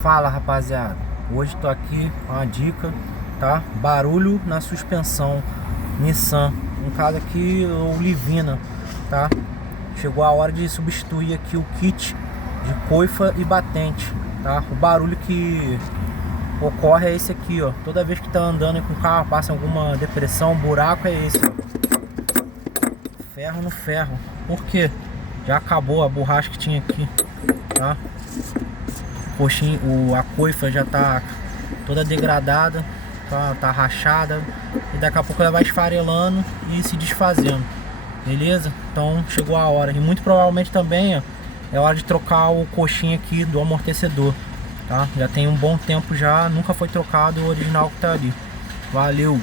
Fala, rapaziada, hoje tô aqui com uma dica, tá? Barulho na suspensão Nissan, no caso aqui o Livina, tá? Chegou a hora de substituir aqui o kit de coifa e batente, tá? O barulho que ocorre é esse aqui, ó. Toda vez que tá andando aí com o carro, passa alguma depressão, buraco, é esse, ó. Ferro no ferro. Por quê? Já acabou a borracha que tinha aqui, tá? A coifa já tá toda degradada, tá rachada, e daqui a pouco ela vai esfarelando e se desfazendo, beleza? Então chegou a hora, e muito provavelmente também, ó, é hora de trocar o coxinho aqui do amortecedor, tá? Já tem um bom tempo já, nunca foi trocado o original que tá ali. Valeu!